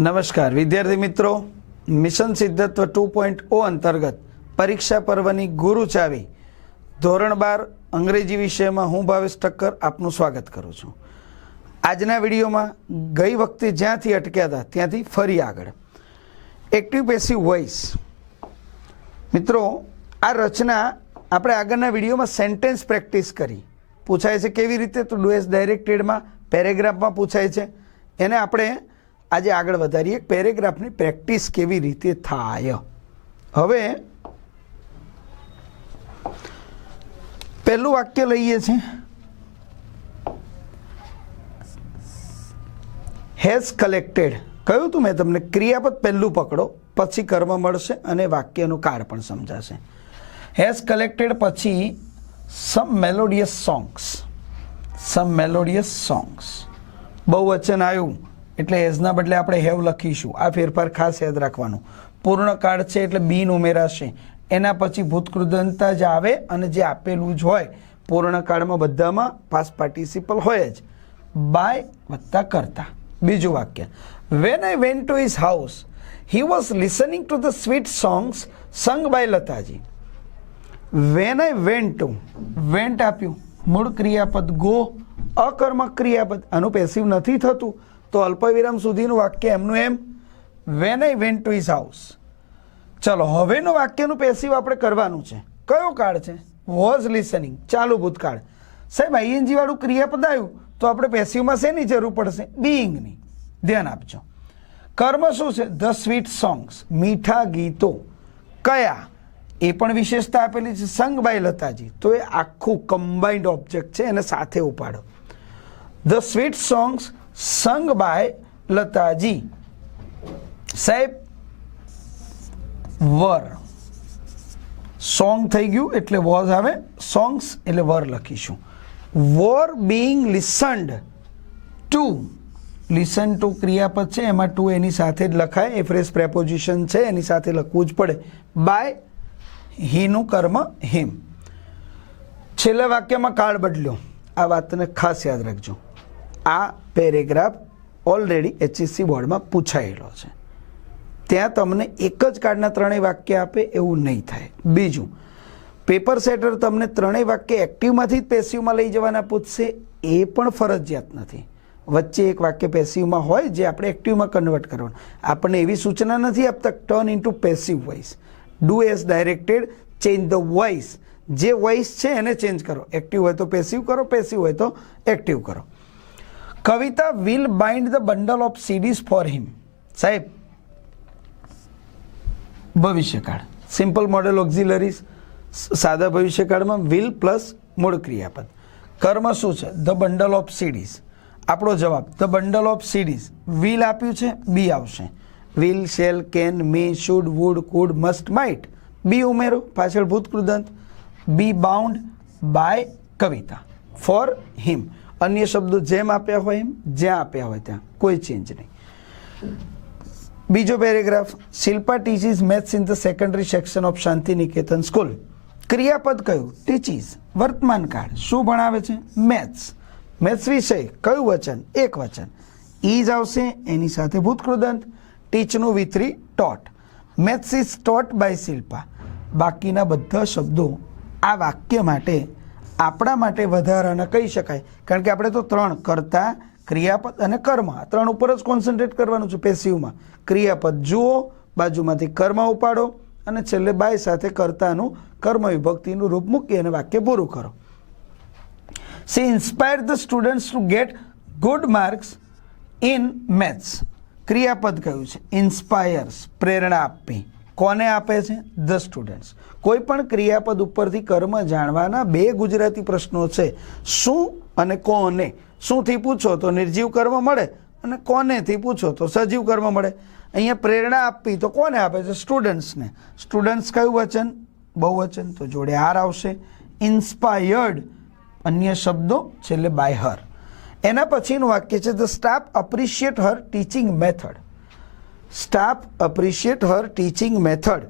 નમસ્કાર વિદ્યાર્થી મિત્રો, મિશન સિદ્ધત્વ 2.0 અંતર્ગત પરીક્ષા પર્વની ગુરુ ચાવી ધોરણ 12 અંગ્રેજી વિષયમાં હું ભાવેશ ઠક્કર આપનું સ્વાગત કરું છું। આજના વિડીયોમાં ગઈ વખતે જ્યાંથી અટક્યા હતા ત્યાંથી ફરી આગળ એક્ટિવ પેસિવ વોઇસ। મિત્રો, આ રચના આપણે આગળના વિડીયોમાં સેન્ટેન્સ પ્રેક્ટિસ કરી, પૂછાય છે કેવી રીતે, તો ડુ એઝ ડાયરેક્ટેડમાં પેરેગ્રાફમાં પૂછાય છે, એને આપણે આજે આગળ વધારીએ। પેરેગ્રાફની પ્રેક્ટિસ કેવી રીતે થાય। હવે પહેલું વાક્ય લઈએ છીએ, હેઝ કલેક્ટેડ। કહ્યું હતું મેં તમને, ક્રિયાપદ પહેલું પકડો, પછી કર્મ મળશે અને વાક્યનું કાળ પણ સમજાશે। હેઝ કલેક્ટેડ પછી સમ મેલોડિયસ સોંગ્સ, બહુવચન આવ્યું એટલે હેઝના બદલે આપણે હેવ લખીશું। આ ફેરફાર ખાસ યાદ રાખવાનું। પૂર્ણ કાળ છે એટલે બીન ઉમેરાશે, એના પછી ભૂતકૃદંતા જ આવે અને જે આપેલું જ હોય પૂર્ણ કાળમાં બધામાં પાસ્ટ પાર્ટિસિપલ હોય જ, બાય વત્તા કરતા। બીજું વાક્ય, when I went to his house he was listening to the sweet songs sung by Lataji. When I went to, went આપ્યું, મૂળ ક્રિયાપદ ગો, અકર્મક ક્રિયાપદ, આનું પેસિવ નથી થતું તો અલ્પવિરામ સુધીનું વાક્ય એમનું એમ, when I went to his house. ચલો હવેનું વાક્યનું પેસિવ આપણે કરવાનું છે। કયો કાળ છે? વોઝ લિસનિંગ, ચાલુ ભૂતકાળ। સાહેબ આઈએનજી વાળું ક્રિયાપદ આવ્યું તો આપણે પેસિવમાં શેની જરૂર પડશે? બીઇંગની, ધ્યાન આપજો। કર્મ શું છે? ધ સ્વીટ સોંગ્સ, મીઠા ગીતો। કયા? એ પણ વિશેષતા આપેલી છે, સંગ બાય લતાજી, તો એ આખું કમ્બાઇન્ડ ઓબ્જેક્ટ છે, એને સાથે ઉપાડો। The sweet songs sung by Lataji. સાહેબ વર, સોંગ થઈ ગયું એટલે વોઝ આવે, સોંગ્સ એટલે વર લખીશું। Were being listened to, listen to ક્રિયાપદ છે, એમાં ટુ એની સાથે જ લખાય, એ ફ્રેઝ પ્રેપોઝિશન છે, એની સાથે લખવું જ પડે, બાય હીનું કર્મ હિમ। છેલ્લા વાક્યમાં કાળ બદલ્યો, આ વાતને ખાસ યાદ રાખજો। આ પેરેગ્રાફ ઓલરેડી HSC બોર્ડમાં પૂછાયેલો છે, ત્યાં તમને એક જ કાળના ત્રણેય વાક્ય આપે એવું નહીં થાય। બીજું, પેપર સેટર તમને ત્રણેય વાક્ય એક્ટિવમાંથી જ પેસિવમાં લઈ જવાના પૂછશે, એ પણ ફરજિયાત નથી। વચ્ચે એક વાક્ય પેસિવમાં હોય જે આપણે એક્ટિવમાં કન્વર્ટ કરવાનું, આપણને એવી સૂચના નથી આપતા turn into passive voice, do as directed, change the voice, જે વોઇસ છે એને ચેન્જ કરો, એક્ટિવ હોય તો પેસિવ કરો, પેસિવ હોય તો એક્ટિવ કરો। Kavita will bind the bundle of CDs for him. સાહેબ ભવિષ્યકાળ, સિમ્પલ મોડેલ ઓક્ઝિલરીઝ, સાદા ભવિષ્યકાળમાં વિલ પ્લસ મૂળ ક્રિયાપદ। કર્મ શું છે? ધ બંડલ ઓફ સીડીઝ, આપણો જવાબ the bundle of CDs. Will આપ્યું છે, બી આવશે, will, shall, can, may, should, would, could, must, might, be ઉમેરો, પાછળ ભૂતકૃદંત, be bound by Kavita for him. અન્ય શબ્દો જેમ આપ્યા હોય એમ, જ્યાં આપ્યા હોય ત્યાં, કોઈ ચેન્જ નહીં। બીજો paragraph, Shilpa teaches maths in the secondary section of Shanti Niketan school. ક્રિયાપદ કયું? ટીચીસ, વર્તમાન કાળ, શું ભણાવે છે? મેથ્સ, મેથ્સ વિષય, કયું વચન? એક વચન, ઇઝ આવશે, એની સાથે ભૂતકૃદંત, ટીચનું V3 taught, maths is taught by Shilpa. બાકીના બધા શબ્દો આ વાક્ય માટે આપણા માટે વધારાના કહી શકાય, કારણ કે આપણે તો ત્રણ, કર્તા, ક્રિયાપદ અને કર્મ, આ ત્રણ ઉપર જ કોન્સન્ટ્રેટ કરવાનું છે પેસિવમાં। ક્રિયાપદ જુઓ, બાજુમાંથી કર્મ ઉપાડો અને છેલ્લે બાય સાથે કર્તાનું કર્મ વિભક્તિનું રૂપ મૂકી અને વાક્ય પૂરું કરો। C inspired the students two get good marks in maths. ક્રિયાપદ કયું છે? ઇન્સ્પાયર્સ, પ્રેરણા આપવી, કોને આપે છે? The students. કોઈ પણ ક્રિયાપદ ઉપરથી કર્મ જાણવાના બે ગુજરાતી પ્રશ્નો છે, શું અને કોને। શુંથી પૂછો તો નિર્જીવ કર્મ મળે અને કોનેથી પૂછો તો સજીવ કર્મ મળે। અહીંયા પ્રેરણા આપવી તો કોને આપે છે? સ્ટુડન્ટ્સને। સ્ટુડન્ટ્સ કયું વચન? બહુવચન, તો જોડે આર આવશે। ઇન્સ્પાયર્ડ, અન્ય શબ્દો, છેલ્લે બાય હર। એના પછીનું વાક્ય છે, the staff appreciate Har teaching method. Staff appreciate Har teaching method,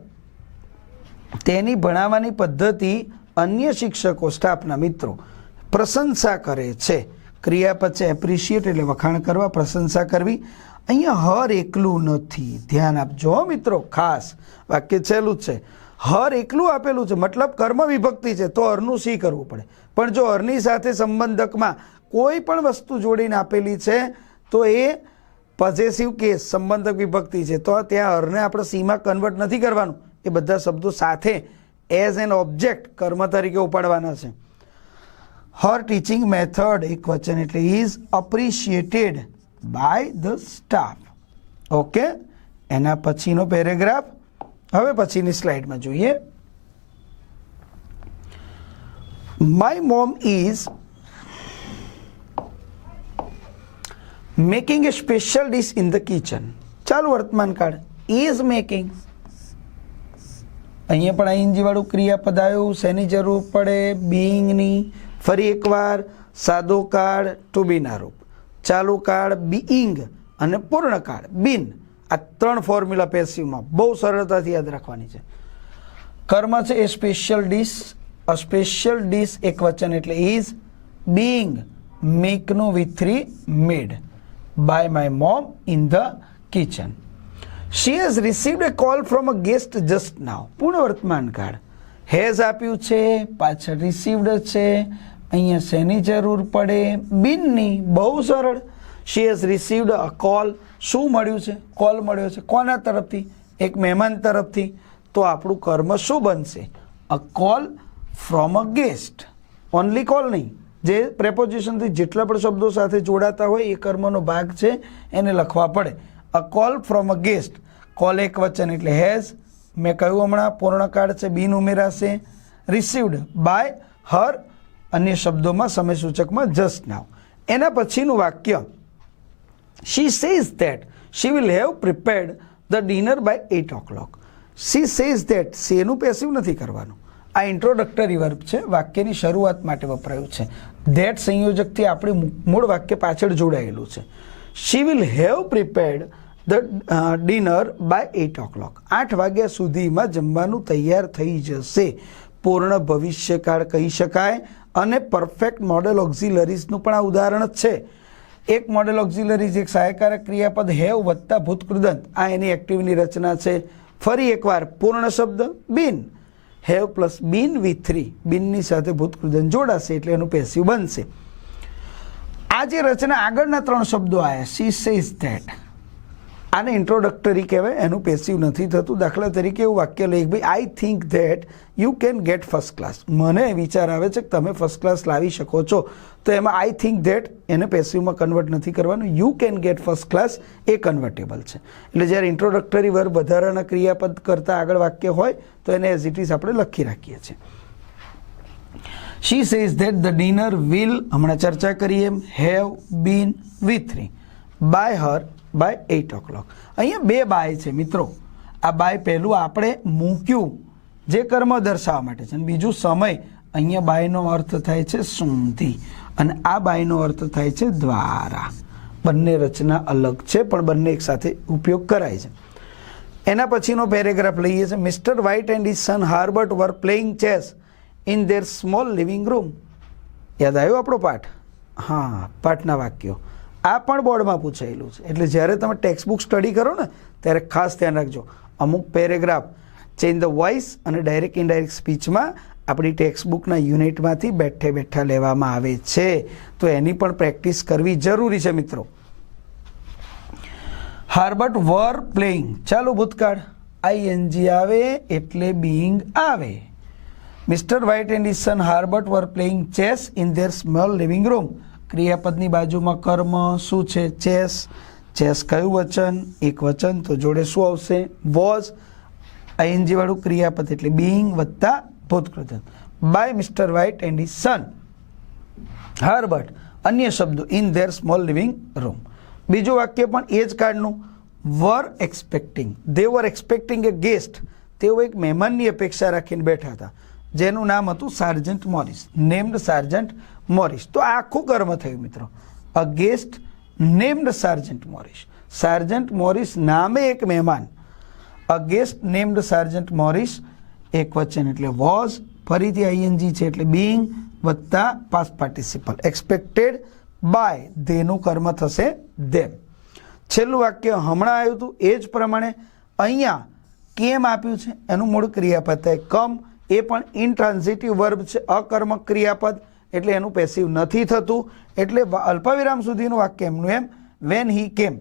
તેની ભણાવવાની પદ્ધતિ અન્ય શિક્ષકો, સ્ટાફના મિત્રો પ્રશંસા કરે છે। ક્રિયાપદ છે એપ્રિશિએટ એટલે વખાણ કરવા, પ્રશંસા કરવી, અહીંયા હર એકલું નથી, ધ્યાન આપજો મિત્રો, ખાસ વાક્ય છેલ્લું જ છે. હર એકલું આપેલું છે મતલબ કર્મ વિભક્તિ છે તો હરનું સી કરવું પડે. પણ જો હરની સાથે સંબંધકમાં કોઈ પણ વસ્તુ જોડીને આપેલી છે તો એ પોઝેસિવ કેસ સંબંધક વિભક્તિ છે, તો ત્યાં હરને આપણે સીમાં કન્વર્ટ નથી કરવાનું, એ બધા શબ્દો સાથે એઝ એન ઓબ્જેક્ટ કર્મ તરીકે ઉપાડવાના છે. હર ટીચિંગ મેથડ એક વચન એટલે is appreciated by the staff. Okay, એના પછીનો પેરેગ્રાફ હવે પછીની સ્લાઇડમાં જોઈએ. My mom is making a special dish in the kitchen. ચાલુ વર્તમાન કાળ ઇઝ મેકિંગ, અહીંયા પણ આઈએનજી વાળું ક્રિયાપદ આવ્યું, શેની જરૂર પડે? બીઇંગની. ફરી એકવાર સાદો કાળ ટુ બીના રૂપ, ચાલુ કાળ બીઇંગ અને પૂર્ણ કાળ બીન. આ 3 ફોર્મ્યુલા પેસિવમાં બહુ સરળતાથી યાદ રાખવાની છે. કર્મ છે a special dish, a special dish એક વચન એટલે ઇઝ. બીઇંગ મેકનું V3 made by my mom in the kitchen. She has received a call from a guest just now. પૂર્ણ વર્તમાન કાળ હેઝ આપ્યું છે, પાછળ રિસીવ્ડ છે, અહીંયા શેની જરૂર પડે? બીનની. બહુ સરળ. she has received a call. શું મળ્યું છે? કોલ મળ્યો છે. કોના તરફથી? એક મહેમાન તરફથી. તો આપણું કર્મ શું બનશે? A call from a guest. Only call નહીં, જે પ્રેપોઝિશનથી જેટલા પણ શબ્દો સાથે જોડાતા હોય એ કર્મનો ભાગ છે એને લખવા પડે. A call from a guest. Call એક વચન એટલે હેઝ, મેં કહ્યું હમણાં પૂર્ણકાળ છે, બીન ઉમેરાશે. રિસીવ્ડ બાય હર, અન્ય શબ્દોમાં સમયસૂચકમાં જસ્ટ નાવ. એના પછીનું વાક્ય she says that she will have prepared the dinner by 8 o'clock. she says that, શેનું પેસિવ નથી કરવાનું, આ ઇન્ટ્રોડક્ટરી વર્બ છે, વાક્યની શરૂઆત માટે વપરાયું છે. ધેટ સંયોજકથી આપણી મૂળ વાક્ય પાછળ જોડાયેલું છે. she will have prepared the dinner by 8 o'clock. 8 વાગ્યા સુધીમાં જમવાનું તૈયાર થઈ જશે. પૂર્ણ ભવિષ્યકાળ કહી શકાય અને પરફેક્ટ મોડેલ ઓક્ઝિલરીઝનું પણ આ ઉદાહરણ જ છે. એક મોડેલ ઓક્ઝિલરીઝ એક સહાયકારક ક્રિયાપદ હેવ વત્તા ભૂતકૃદંત, આ એની એક્ટિવની રચના છે. ફરી એકવાર પૂર્ણ શબ્દ બીન, હેવ પ્લસ બીન V3, બીનની સાથે ભૂતકૃદંત જોડાશે એટલે એનું પેસિવ બનશે. આ જે રચના આગળના 3 શબ્દો આવ્યા, she says that, આને ઇન્ટ્રોડક્ટરી કહેવાય, એનું પેસિવ નથી થતું. દાખલા તરીકે એવું વાક્ય લઈ ભાઈ I think that you can get first class. મને વિચાર આવે છે કે તમે ફર્સ્ટ ક્લાસ લાવી શકો છો, તો એમાં આઈ થિંક ધેટ એને પેસિવમાં કન્વર્ટ નથી કરવાનું. You can get first class A convertible છે. એટલે જ્યારે ઇન્ટ્રોડક્ટરી વર્બ વધારાના ક્રિયાપદ કરતાં આગળ વાક્ય હોય તો એને એઝ ઇટ ઇઝ આપણે લખી રાખીએ છીએ. she says that the dinner will, હમણાં ચર્ચા કરીએ એમ, have been V3 by her by 8 o'clock. અહીંયા 2 બાય છે મિત્રો. આ બાય પહેલું આપણે મૂક્યું જે કર્મ દર્શાવવા માટે છે, અને બીજું સમય. અહીંયા બાયનો અર્થ થાય છે સુધી અને આ બાયનો અર્થ થાય છે દ્વારા. બંને રચના અલગ છે પણ બંને એક સાથે ઉપયોગ કરાય છે. એના પછીનો પેરેગ્રાફ લઈએ છે. Mr White and his son Herbert were playing chess in their small living room. યાદ આવ્યો આપણો પાઠ? હા, પાઠના વાક્યો આ પણ બોર્ડમાં પૂછાયેલું છે. એટલે જ્યારે તમે ટેક્સ્ટ બુક સ્ટડી કરો ને ત્યારે ખાસ ધ્યાન રાખજો. અમુક પેરેગ્રાફ ચેન્જ ધ વોઇસ અને ડાયરેક્ટ ઇનડાયરેક્ટ સ્પીચમાં આપણી ટેક્સ્ટ બુકના યુનિટમાંથી બેઠે બેઠા લેવામાં આવે છે, તો એની પણ પ્રેક્ટિસ કરવી જરૂરી છે મિત્રો. હાર્બર્ટ વર પ્લેઇંગ, ચાલો ભૂતકાળ, આઈએનજી આવે એટલે બીઇંગ આવે. Mr White and his son Herbert were playing chess in their small living room. ક્રિયાપદની બાજુમાં કર્મ શું છે? ચેસ. ચેસ કયું વચન? એક વચન, તો જોડે શું આવશે? વોઝ. આઈએનજી વાળું ક્રિયાપદ એટલે બીઇંગ વત્તા ભૂતકૃદંત. By Mr White and his son Herbert, અન્ય શબ્દો in their small living room. બીજું વાક્ય પણ એ જ કાળનું. Were expecting, they were expecting a guest. તેઓ એક મહેમાનની અપેક્ષા રાખીને બેઠા હતા જેનું નામ હતું Sergeant Morris, named Sergeant Morris. તો આ આખું કર્મ થયું મિત્રો. A guest named Sergeant Morris. Sergeant Morris નામે એક મહેમાન. A guest named Sergeant Morris એક વચન એટલે વોઝ. ફરીથી આઈએનજી છે એટલે બીઇંગ વત્તા પાસ્ટ પાર્ટિસિપલ. એક્સપેક્ટેડ બાય, ધેનું કર્મ થશે ધેમ. છેલ્લું વાક્ય હમણાં આવ્યું હતું એ જ પ્રમાણે અહીંયા કેમ આપ્યું છે એનું મૂળ ક્રિયાપદ થાય. કમ એ પણ ઇનટ્રાન્ઝિટિવ વર્બ છે, અકર્મક ક્રિયાપદ, એટલે એનું પેસિવ નથી થતું. એટલે અલ્પવિરામ સુધીનું વાક્ય એમનું એમ. વેન હી કેમ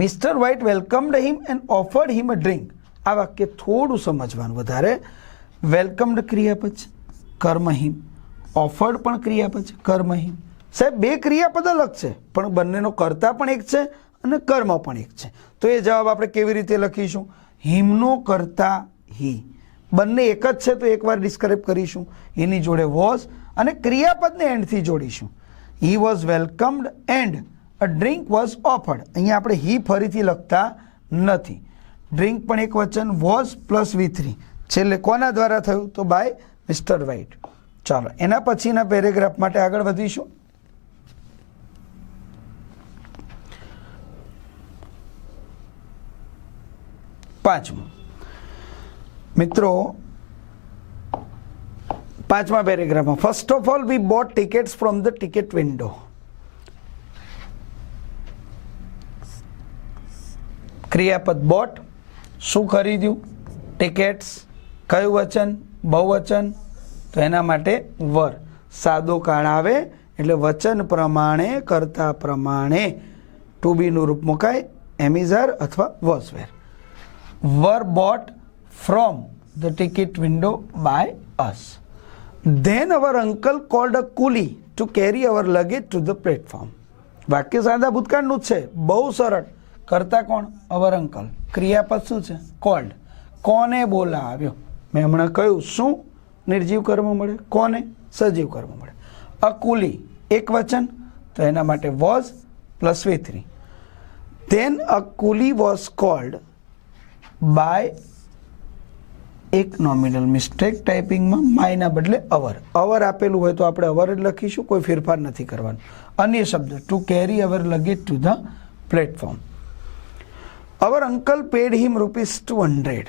Mr White વેલકમ્ડ him and offered him a drink. આ વાક્ય થોડું સમજવાનું વધારે. વેલકમ્ડ ક્રિયાપદ છે, કર્મ હિમ. ઓફર્ડ પણ ક્રિયાપદ છે, કર્મ હિમ. સાહેબ બે ક્રિયાપદ અલગ છે પણ બંનેનો કર્તા પણ એક છે અને કર્મ પણ એક છે. તો એ જવાબ આપણે કેવી રીતે લખીશું? હિમનો કર્તા હી. બંને એક જ છે તો એકવાર ડિસ્ક્રાઇબ કરીશું. એની જોડે વોઝ અને ક્રિયાપદને એન્ડથી જોડીશું. He was વેલકમ્ડ and a drink was offered. અહીંયા આપણે હી ફરીથી લખતા નથી. ડ્રિંક પણ એક વચન, વોઝ પ્લસ V3. છેલ્લે કોના દ્વારા થયું? તો બાય મિસ્ટર વ્હાઇટ. ચાલો એના પછીના પેરેગ્રાફ માટે આગળ વધીશું. પાંચમું મિત્રો, પાંચમા પેરેગ્રાફમાં first of all we bought tickets from the ticket window. ક્રિયાપદ બોટ, શું ખરીદ્યું? ટિકિટ્સ. કયું વચન? બહુવચન, તો એના માટે વર. સાદો કાળ આવે એટલે વચન પ્રમાણે, કર્તા પ્રમાણે ટુ બીનું રૂપ મુકાય, એમિઝાર અથવા was wear. were bought from the ticket window by us. Then our uncle called a coolie to carry our luggage to the platform. વાક્ય સાદા ભૂતકાળનું જ છે, બહુ સરળ. કરતા કોણ? અવર અંકલ. ક્રિયાપદ શું છે? કોલ્ડ. કોને બોલાવ્યો? મેં હમણાં કહ્યું શું નિર્જીવ કર્મ મળે, કોને સજીવ કર્મ મળે. અ કુલી એક વચન, તો એના માટે was plus V3. Then a coolie was called by એક નોમિનલ મિસ્ટેક ટાઈપિંગમાં, માયના બદલે અવર. અવર આપેલું હોય તો આપણે અવર જ લખીશું, કોઈ ફેરફાર નથી કરવાનો. અન્ય શબ્દ to carry our luggage to the platform. Our uncle paid him ₹200.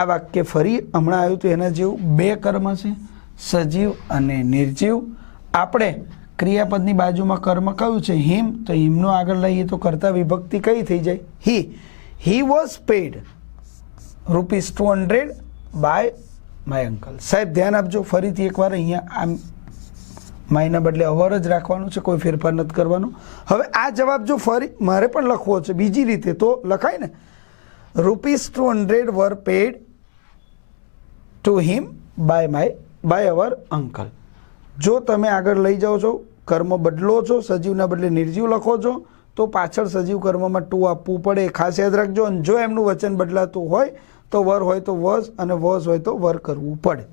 આ વાક્ય ફરી હમણાં આવ્યું હતું એના જેવું. બે કર્મ છે, સજીવ અને નિર્જીવ. આપણે ક્રિયાપદની બાજુમાં કર્મ કયું છે? હિમ. તો હિમનો આગળ લઈએ તો કર્તા વિભક્તિ કઈ થઈ જાય? He. He was paid ₹200 by my uncle. સાહેબ ધ્યાન આપજો, ફરીથી એકવાર અહીંયા આમ માયના બદલે અવર જ રાખવાનું છે, કોઈ ફેરફાર નથી કરવાનો. હવે આ જવાબ જો ફરી મારે પણ લખવો છે બીજી રીતે તો લખાય ને. ₹200 were paid to him by our uncle. જો તમે આગળ લઈ જાઓ છો, કર્મ બદલો છો, સજીવના બદલે નિર્જીવ લખો છો, તો પાછળ સજીવ કર્મમાં ટુ આપવું પડે, એ ખાસ યાદ રાખજો. અને જો એમનું વચન બદલાતું હોય તો વર હોય તો વોઝ અને વોઝ હોય તો વર કરવું પડે.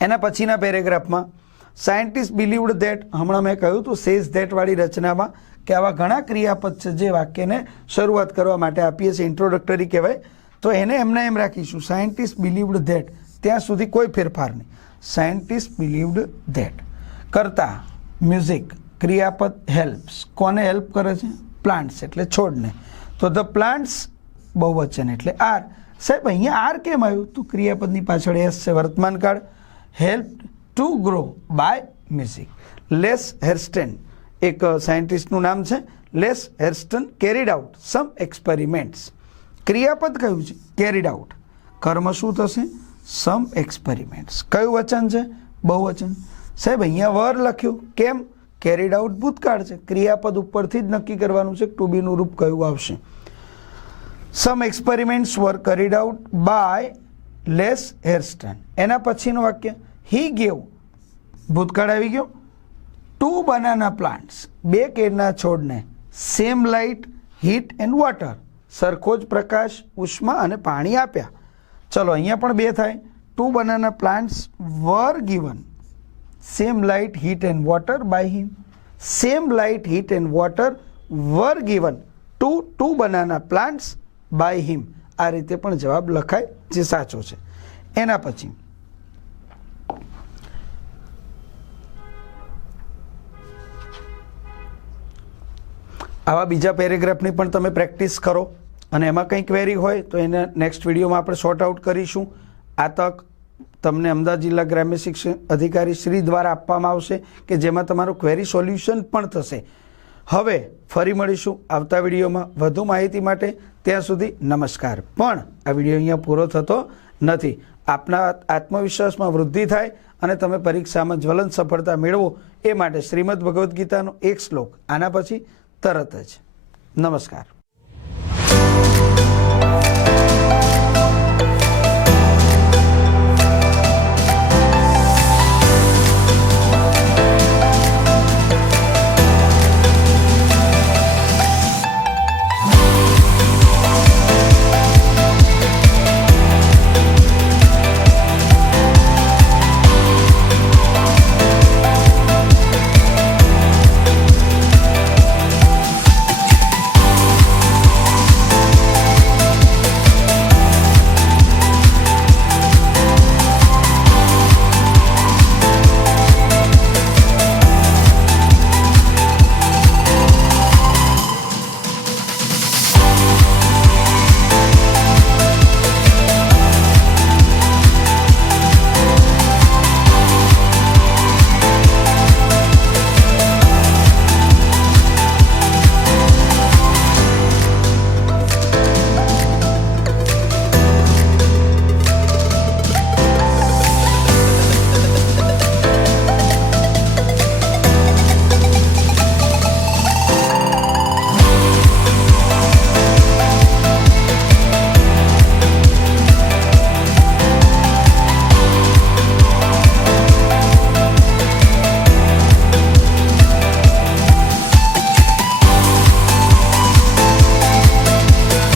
એના પછીના પેરેગ્રાફમાં સાયન્ટિસ્ટ બિલીવડ ધેટ, હમણાં મેં કહ્યું હતું સેઝ ધેટ વાળી રચનામાં કે આવા ઘણા ક્રિયાપદ છે જે વાક્યને શરૂઆત કરવા માટે આપીએ છીએ, ઇન્ટ્રોડક્ટરી કહેવાય. તો એને એમને એમ રાખીશું, સાયન્ટિસ્ટ બિલીવડ ધેટ. ત્યાં સુધી કોઈ ફેરફાર નહીં. Scientist believed that. કરતા મ્યુઝિક. ક્રિયાપદ હેલ્પ્સ. કોને હેલ્પ કરે છે? પ્લાન્ટ્સ એટલે છોડને. તો ધ પ્લાન્ટ્સ બહુવચન એટલે આર. સાહેબ અહીંયા આર કેમ આવ્યું? તો ક્રિયાપદની પાછળ એસ છે, વર્તમાન કાળ. Help to grow by music. Les Hurston એક સાયન્ટિસ્ટનું નામ છે. Les Hurston carried out some experiments. ક્રિયાપદ કયું છે? Carried out. કર્મ શું થશે? Some experiments. કયું વચન છે? બહુવચન. સાહેબ અહીંયા વર લખ્યું, કેમ? કેરીડ આઉટ ભૂતકાળ છે, ક્રિયાપદ ઉપરથી જ નક્કી કરવાનું છે ટુ બીનું રૂપ કયું આવશે. Some experiments were carried out by Les Hurston. એના પછીનું વાક્ય હી ગેવ, ભૂતકાળ આવી ગયો. ટુ બનાના પ્લાન્ટ્સ, બે કેળના છોડને. Same light, heat and water, સરખો જ પ્રકાશ, ઉષ્મા અને પાણી આપ્યા. ચલો અહીંયા પણ બે થાય. Two banana plants were given same light, heat and water by him. Same light, heat and water were given to banana plants by him. આ રીતે પણ જવાબ લખાય જે સાચો છે. એના પછી આવા બીજા પેરેગ્રાફની પણ તમે પ્રેક્ટિસ કરો અને એમાં કંઈ ક્વેરી હોય તો એને નેક્સ્ટ વિડીયોમાં આપણે સોર્ટ આઉટ કરીશું. આ તક તમને અમદાવાદ જિલ્લા ગ્રામ્ય શિક્ષણ અધિકારી શ્રી દ્વારા આપવામાં આવશે કે જેમાં તમારું ક્વેરી સોલ્યુશન પણ થશે. હવે ફરી મળીશું આવતા વિડીયોમાં વધુ માહિતી માટે. ત્યાં સુધી નમસ્કાર. પણ આ વિડીયો અહીંયા પૂરો થતો નથી. આપના આત્મવિશ્વાસમાં વૃદ્ધિ થાય અને તમે પરીક્ષામાં જ્વલંત સફળતા મેળવો એ માટે શ્રીમદ ભગવદ્ ગીતાનો એક શ્લોક આના પછી તરત જ. નમસ્કાર.